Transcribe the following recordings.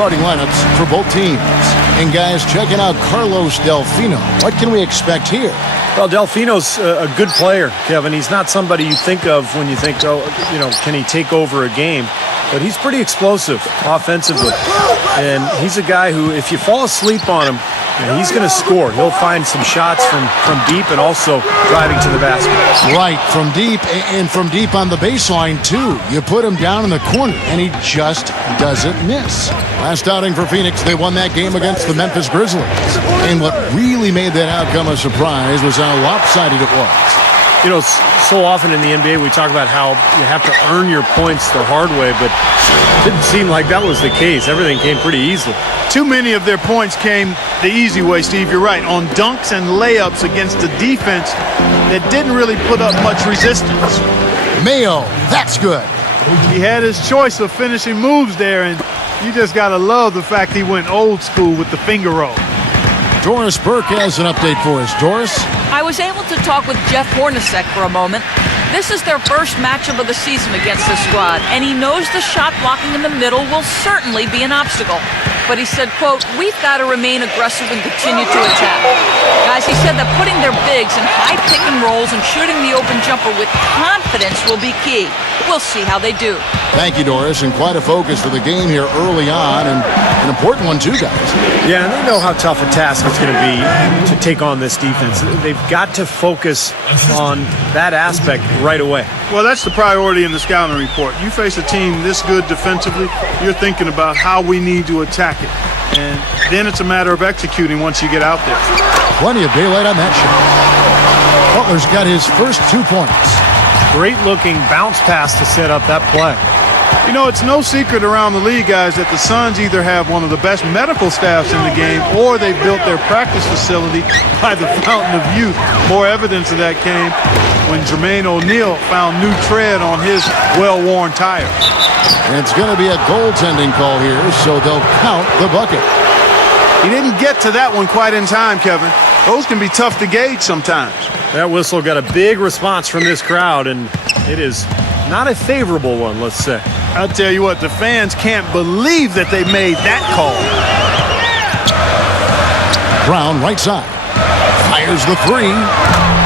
starting lineups for both teams. And guys, checking out Carlos Delfino. What can we expect here? Well, Delfino's a good player, Kevin. He's not somebody you think of when you think, oh, can he take over a game? But he's pretty explosive offensively. And he's a guy who, if you fall asleep on him, he's going to score. He'll find some shots from deep and also driving to the basket. Right, from deep, and from deep on the baseline, too. You put him down in the corner, and he just doesn't miss. Last outing for Phoenix, they won that game against the Memphis Grizzlies. And what really made that outcome a surprise was how lopsided it was. So often in the NBA we talk about how you have to earn your points the hard way, but it didn't seem like that was the case. Everything came pretty easily. Too many of their points came the easy way, Steve. You're right. On dunks and layups against a defense that didn't really put up much resistance. Mayo, that's good. He had his choice of finishing moves there, and you just got to love the fact he went old school with the finger roll. Doris Burke has an update for us. Doris? I was able to talk with Jeff Hornacek for a moment. This is their first matchup of the season against this squad, and he knows the shot blocking in the middle will certainly be an obstacle. But he said, quote, we've got to remain aggressive and continue to attack. Guys, he said that putting their bigs in high pick and rolls and shooting the open jumper with confidence will be key. We'll see how they do. Thank you, Doris, and quite a focus for the game here early on, and an important one too, guys. Yeah, and they know how tough a task it's going to be to take on this defense. They've got to focus on that aspect right away. Well, that's the priority in the scouting report. You face a team this good defensively, you're thinking about how we need to attack it. And then it's a matter of executing once you get out there. Plenty of daylight on that shot. Butler's got his first 2 points. Great-looking bounce pass to set up that play. It's no secret around the league, guys, that the Suns either have one of the best medical staffs in the game or they've built their practice facility by the fountain of youth. More evidence of that came when Jermaine O'Neal found new tread on his well-worn tires. And it's going to be a goaltending call here, so they'll count the bucket. He didn't get to that one quite in time, Kevin. Those can be tough to gauge sometimes. That whistle got a big response from this crowd, and it is not a favorable one, let's say. I'll tell you what, the fans can't believe that they made that call. Brown, right side. Fires the three.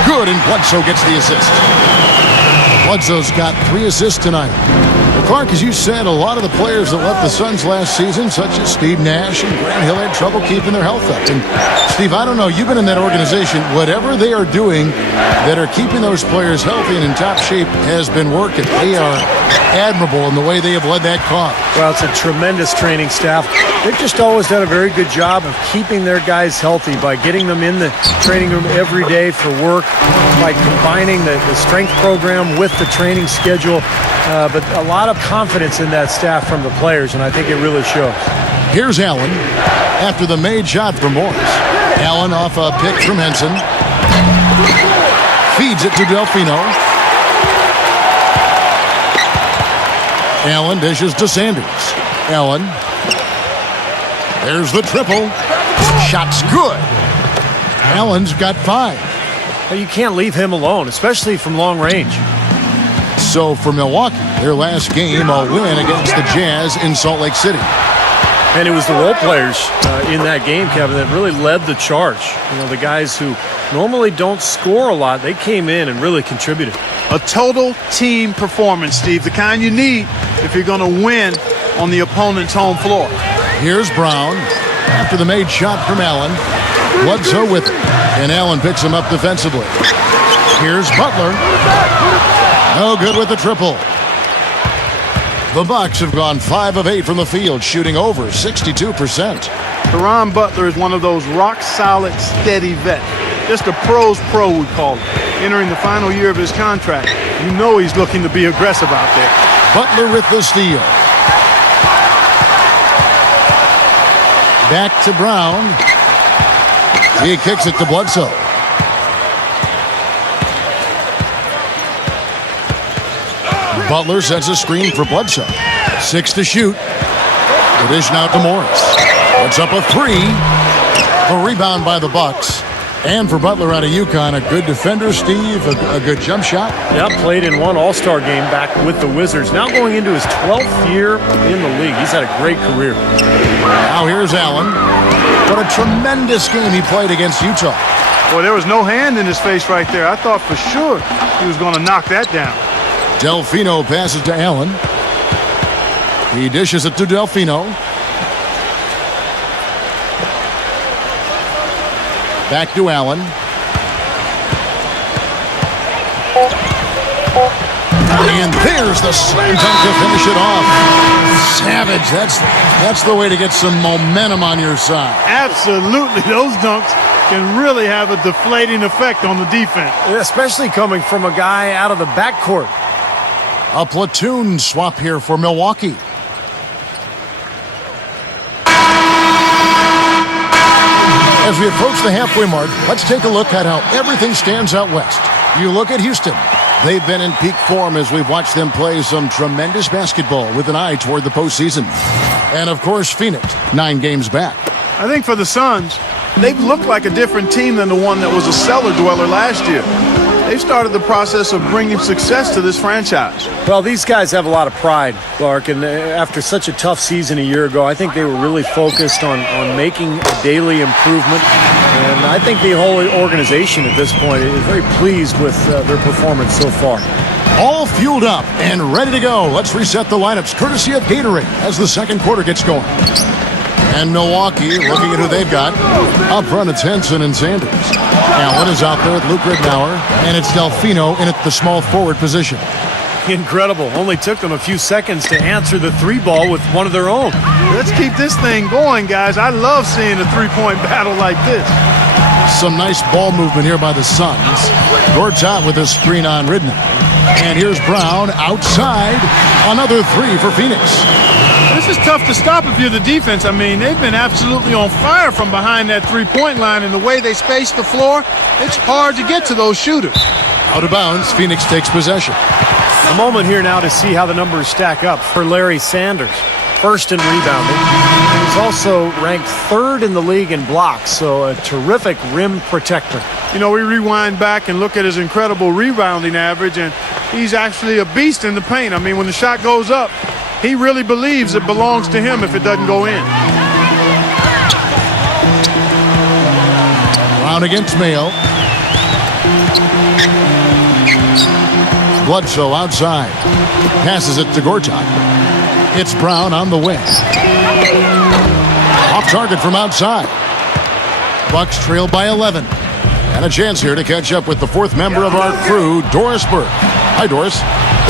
Good, and Bledsoe gets the assist. Bledsoe's got 3 assists tonight. Well, Clark, as you said, a lot of the players that left the Suns last season, such as Steve Nash and Grant Hill, had trouble keeping their health up. And Steve, I don't know, you've been in that organization. Whatever they are doing that are keeping those players healthy and in top shape has been working. They are admirable in the way they have led that cause. Well, it's a tremendous training staff. They've just always done a very good job of keeping their guys healthy by getting them in the training room every day for work, by combining the strength program with the training schedule. But a lot of confidence in that staff from the players, and I think it really shows. Here's Allen after the made shot from Morris. Allen off a pick from Henson. Feeds it to Delfino. Allen dishes to Sanders. Allen. There's the triple. Shot's good. Allen's got 5. Well, you can't leave him alone, especially from long range. So for Milwaukee, their last game, a win against the Jazz in Salt Lake City. And it was the role players in that game, Kevin, that really led the charge. The guys who normally don't score a lot, they came in and really contributed. A total team performance, Steve, the kind you need if you're going to win on the opponent's home floor. Here's Brown after the made shot from Allen. Bledsoe with it, and Allen picks him up defensively. Here's Butler. No good with the triple. The Bucks have gone 5 of 8 from the field, shooting over 62%. Caron Butler is one of those rock-solid, steady vets. Just a pro's pro, we call him. Entering the final year of his contract, you know he's looking to be aggressive out there. Butler with the steal. Back to Brown. He kicks it to Bledsoe. Butler sets a screen for Bledsoe. 6 to shoot. The dish now to Morris. It's up a 3. The rebound by the Bucks. And for Butler out of UConn, a good defender, Steve, a good jump shot. Yeah, played in one All-Star game back with the Wizards. Now going into his 12th year in the league. He's had a great career. Now here's Allen. What a tremendous game he played against Utah. Boy, there was no hand in his face right there. I thought for sure he was going to knock that down. Delfino passes to Allen. He dishes it to Delfino. Back to Allen. And there's the slam dunk to finish it off. Savage, that's the way to get some momentum on your side. Absolutely. Those dunks can really have a deflating effect on the defense. Especially coming from a guy out of the backcourt. A platoon swap here for Milwaukee. As we approach the halfway mark, let's take a look at how everything stands out west. You look at Houston. They've been in peak form as we've watched them play some tremendous basketball with an eye toward the postseason. And, of course, Phoenix, 9 games back. I think for the Suns, they've looked like a different team than the one that was a cellar dweller last year. They've started the process of bringing success to this franchise. Well, these guys have a lot of pride, Clark, and after such a tough season a year ago, I think they were really focused on making a daily improvement, and I think the whole organization at this point is very pleased with their performance so far. All fueled up and ready to go. Let's reset the lineups courtesy of Gatorade as the second quarter gets going. And Milwaukee, looking at who they've got. Up front, it's Henson and Sanders. Allen is out there with Luke Ridnour, and it's Delfino in at the small forward position. Incredible. Only took them a few seconds to answer the three ball with one of their own. Let's keep this thing going, guys. I love seeing a three-point battle like this. Some nice ball movement here by the Suns. Gortat with a screen on Ridnour. And here's Brown outside. Another three for Phoenix. This is tough to stop if you're the defense. I mean, they've been absolutely on fire from behind that three-point line, and the way they space the floor, it's hard to get to those shooters. Out of bounds, Phoenix takes possession. A moment here now to see how the numbers stack up for Larry Sanders. First in rebounding. He's also ranked third in the league in blocks, so a terrific rim protector. You know, we rewind back and look at his incredible rebounding average, and he's actually a beast in the paint. I mean, when the shot goes up, he really believes it belongs to him if it doesn't go in. Brown against Mayo. Bledsoe outside. Passes it to Gortat. It's Brown on the wing. Off target from outside. Bucks trail by 11. And a chance here to catch up with the fourth member of our crew, Doris Burke. Hi, Doris.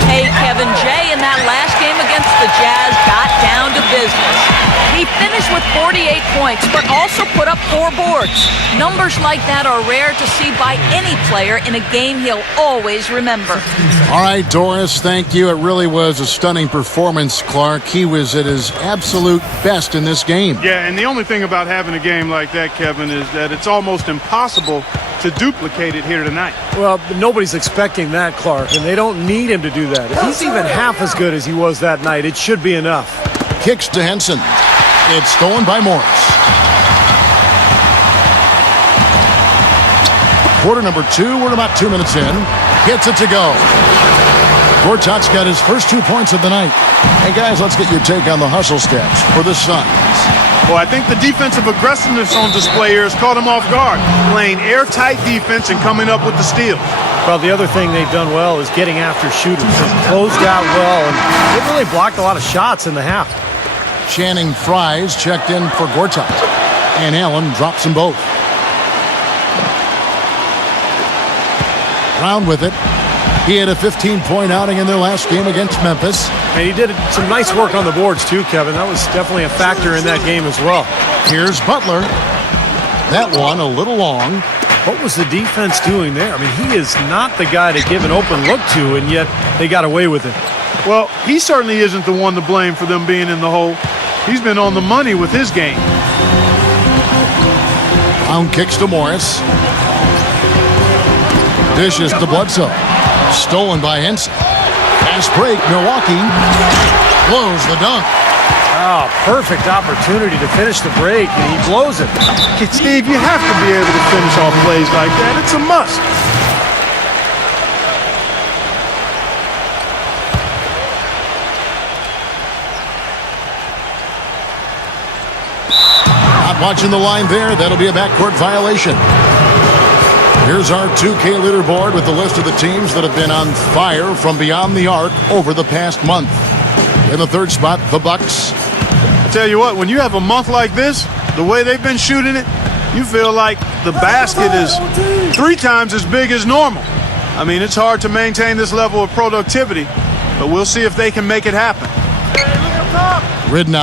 Hey, Kevin. Jay in that last game against the Jazz got down to business. He finished with 48 points, but also put up 4 boards. Numbers like that are rare to see by any player in a game he'll always remember. All right, Doris, thank you. It really was a stunning performance, Clark. He was at his absolute best in this game. Yeah, and the only thing about having a game like that, Kevin, is that it's almost impossible to duplicate it here tonight. Well, nobody's expecting that, Clark, and they don't need him to do that. If he's even half as good as he was that night, it should be enough. Kicks to Henson. It's stolen by Morris. Quarter number 2. We're about 2 minutes in. Gets it to go. Gortat's got his first 2 points of the night. Hey, guys, let's get your take on the hustle stats for the Suns. Well, I think the defensive aggressiveness on display here has caught him off guard, playing airtight defense and coming up with the steal. Well, the other thing they've done well is getting after shooters. They've closed out well, and they've really blocked a lot of shots in the half. Channing Fries checked in for Gortat. And Allen drops them both. Brown with it. He had a 15-point outing in their last game against Memphis. And he did some nice work on the boards too, Kevin. That was definitely a factor in that game as well. Here's Butler. That one a little long. What was the defense doing there? I mean, he is not the guy to give an open look to, and yet they got away with it. Well, he certainly isn't the one to blame for them being in the hole. He's been on the money with his game. Brown kicks to Morris. Dishes to Bledsoe. Stolen by Henson. Fast break. Milwaukee blows the dunk. Oh, perfect opportunity to finish the break, and he blows it. Okay, Steve, you have to be able to finish off plays like that. It's a must. Not watching the line there. That'll be a backcourt violation. Here's our 2K leaderboard with the list of the teams that have been on fire from beyond the arc over the past month. In the third spot, the Bucks. I tell you what, when you have a month like this, the way they've been shooting it, you feel like the basket is 3 times as big as normal. I mean, it's hard to maintain this level of productivity, but we'll see if they can make it happen. Ridden out.